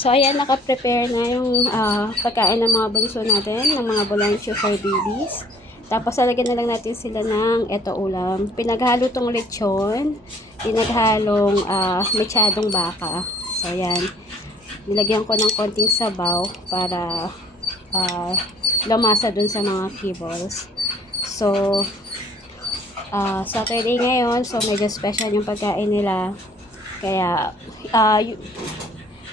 So, ayan, naka-prepare na yung pagkain ng mga bunso natin, ng mga bolaño for babies. Tapos, lalagyan na lang natin sila ng eto ulam. Pinaghalo tong lechon, pinaghalong mechadong baka. So, ayan. Nilagyan ko ng konting sabaw para lumasa dun sa mga kibbles. So, Saturday ngayon, so medyo special yung pagkain nila. Kaya,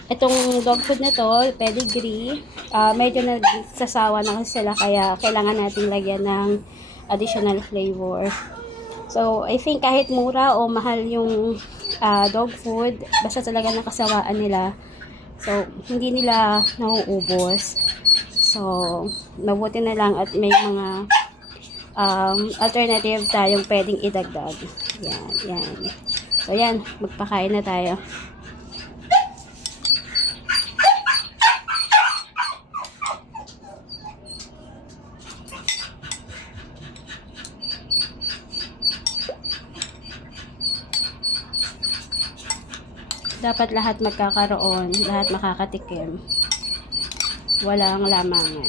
itong dog food na to, pedigree, medyo nagsasawa na kasi sila, kaya kailangan natin lagyan ng additional flavor. So, I think kahit mura o mahal yung dog food, basta talaga nakasawaan nila. So, hindi nila nauubos. So, mabuti na lang at may mga alternative tayong pwedeng idagdag. Yan, yan. So, yan. Magpakain na tayo. Dapat lahat magkakaroon, lahat makakatikim. Walang lamangan.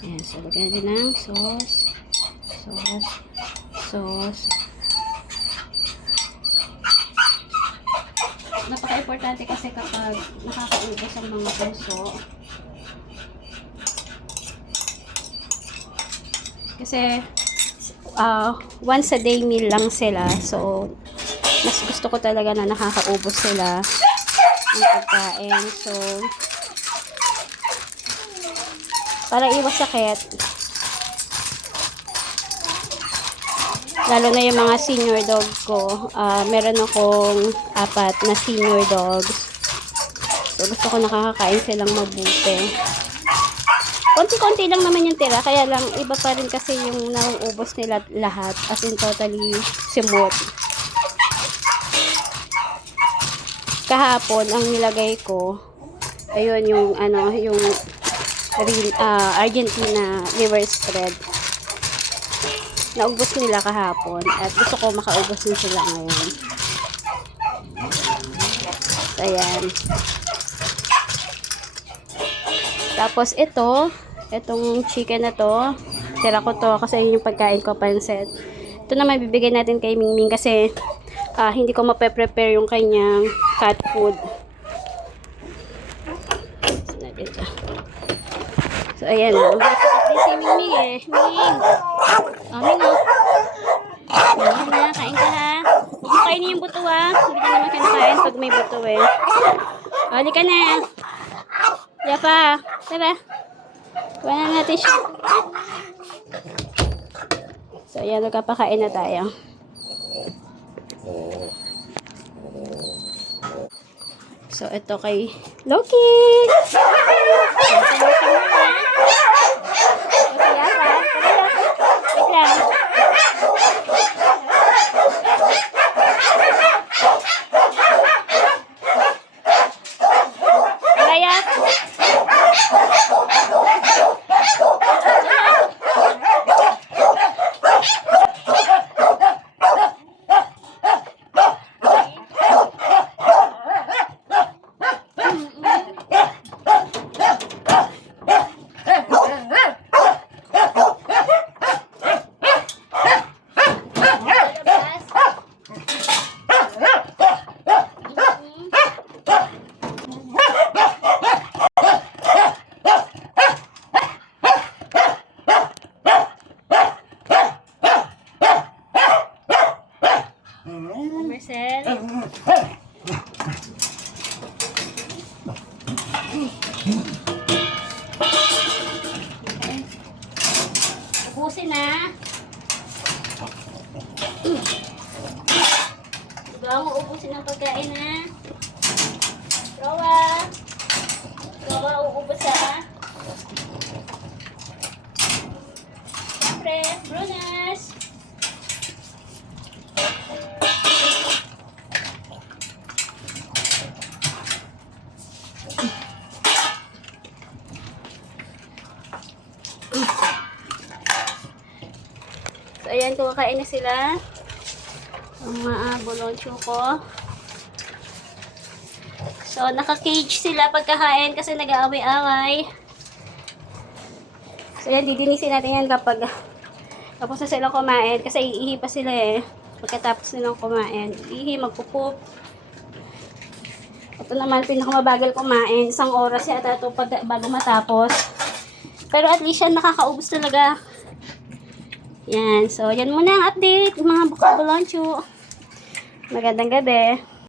Ayan, so lagyan din ng sauce, sauce. Napaka-importante kasi kapag nakakaubos ang mga puso. Kasi once a day meal lang sila. So, mas gusto ko talaga na nakakaubos sila ng pagkain. So, para iwas sakit, lalo na yung mga senior dog ko, meron akong 4 na senior dogs. So, gusto ko nakakakain silang mabuti. Konti-konti lang naman yung tira, kaya lang iba pa rin kasi yung nauubos nila lahat, as in totally simot. Kahapon ang nilagay ko, ayun yung yung Argentina liver spread. Naubos nila kahapon at gusto ko makaubos din sila ngayon. So, ayan. Tapos itong chicken na to, tira ko to kasi yun yung pagkain ko, pansit. Ito naman bibigay natin kay Mingming kasi hindi ko mape-prepare yung kanyang cat food. So, ayan o. Si Mingming eh. Ming! Ming o. Ayan na, kain ka ha. Huwag mo kainin yung buto ha. Hindi ka naman kinakain pag may buto eh. Halika na. Yapa. Diba? Kuha na natin siya. So, ayan. Magkapakain na tayo. So, ito kay Loki. Marcel. Ubusin na. Diba mo ubusin ang pagkain na? Rowa. Rowa, uubos ha. Siyempre, Brunas. So, ayan, kumakain na sila. Ang mga boloncho ko. So, naka-cage sila pagkakain kasi nag-aaway-away. So, yan, didinisin natin yan kapag tapos na silang kumain. Kasi iihi pa sila eh. Pagkatapos nilang kumain. Iihi, magpupup. Ito naman, pinakamabagal kumain. 1 oras yata ito bago matapos. Pero at least yan, nakakaubos talaga. Yan. So, yan muna ang update. Mga boloncho. Magandang gabi.